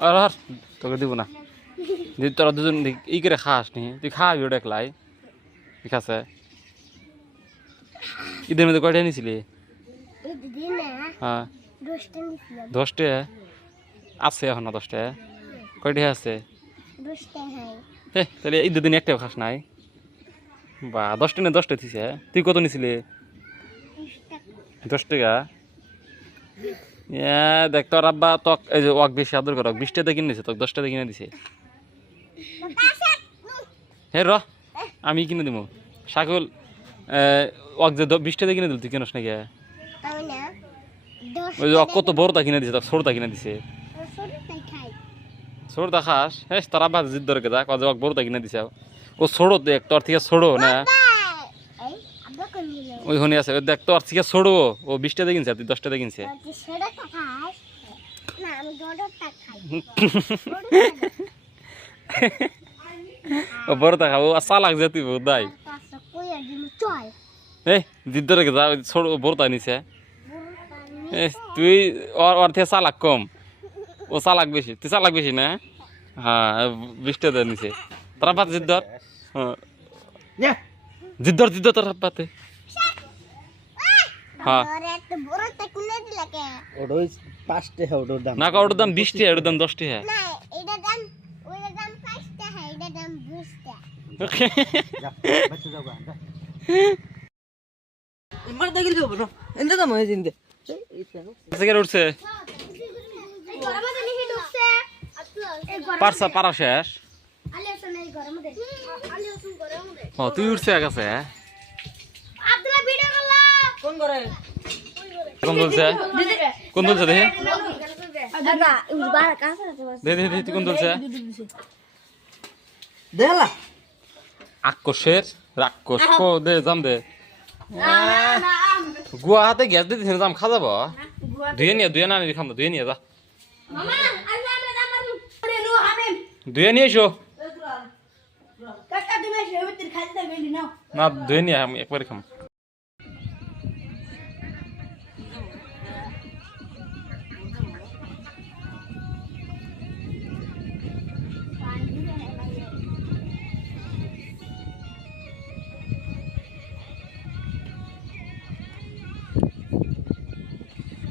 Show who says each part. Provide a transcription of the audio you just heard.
Speaker 1: আর আর। তোকে দিব না। যদি তোরা দুজন ই- করে খাস নি। তুই খাবি ওটা একলাই ঠিক আছে? ঈদের মধ্যে কয়টা নিছিলি
Speaker 2: এই দিদি না
Speaker 1: হ্যাঁ।
Speaker 2: দশটা?
Speaker 1: আছে এখন না দশটা? কয়টা আছে? তাহলে ঈদের দিন একটাও খাস নাই? বা, দশটা না দশটা থিছে তুই কত নিছিলি? দশ টাকা? দেখ তোর আব্বা তক এই যে ওয়াক বেশি আদর করক বিশ টাকা কিনে দিছে তোকে দশ টাকা কিনে দিছে। হে র, আমি কিনে দিব শাকুল ওয়াক যে দ- বিশ টাকা কিনে দিল, তুই কেনস নাকি? ওই যে ওয়াক কত বড়টা কিনে দিছে তোকে ছোটটা কিনে দিছে। ছোটটা খাস। হ্যাঁ তোর আব্বা জিদ ধরে দা কত ওয়াক বড়টা কিনে দিছে। ও ছোড়ো দেখ তোর থেকে ছোড়ো না
Speaker 2: এই আব্বা কোন নিল
Speaker 1: ওই হনি আছে। ওই দেখ তোর থেকে ছোড়ো ও বিশ টাকা কিনছে আর তুই দশ টাকা কিনছে।
Speaker 2: তুই ছোটটা খাস। না আমি বড়টা খাই।
Speaker 1: ও বড়টা খাব। আর চালাক যে তুই দাই। এই জিদ যা ছোড়ো বড়টা নিছে। তুই ওর ওর থেকে চালাক কম। ও চালাক বেশি। তুই চালাক বেশি না? হ্যাঁ বিশ টাকা নিছে। তোর আব্বা জিদ্দর হ্যাঁ। জিদ্দর জিদ্দর তোর আব্বাতে হ্যাঁ
Speaker 2: ওরে এত বড়টা কিনে দিলা কে?
Speaker 3: ওটা ওই পাঁচটে হ্যাঁ ওটার দাম।
Speaker 1: না ওটার দাম বিশ টাকা ওটার দাম দশ টাকা
Speaker 2: হয়
Speaker 3: হয়ে
Speaker 1: পারা শেষ। তুই উঠছে
Speaker 2: আব্দুল্লাহ ভিডিও করলা
Speaker 3: কোন করে
Speaker 1: কোন তুলছে দেখি? দে দে দে তুই কোন
Speaker 3: দেখলা
Speaker 1: আক্কসের রাক্ষস। কো দে জাম দে। গুয়া হাতে গ্যাস দিতে জাম খা যাব? দুয়ে নিয়ে দুয়ে না নিয়ে খাম দুয়ে নিয়ে যা।
Speaker 2: মামা আজ আমরা আমার রে নো হামেম।
Speaker 1: দুয়ে নিয়ে এসো।
Speaker 2: কাকা তুমি সেবতির খাইতে গেলি না
Speaker 1: না দুয়ে নিয়ে আমি একবারে খাম।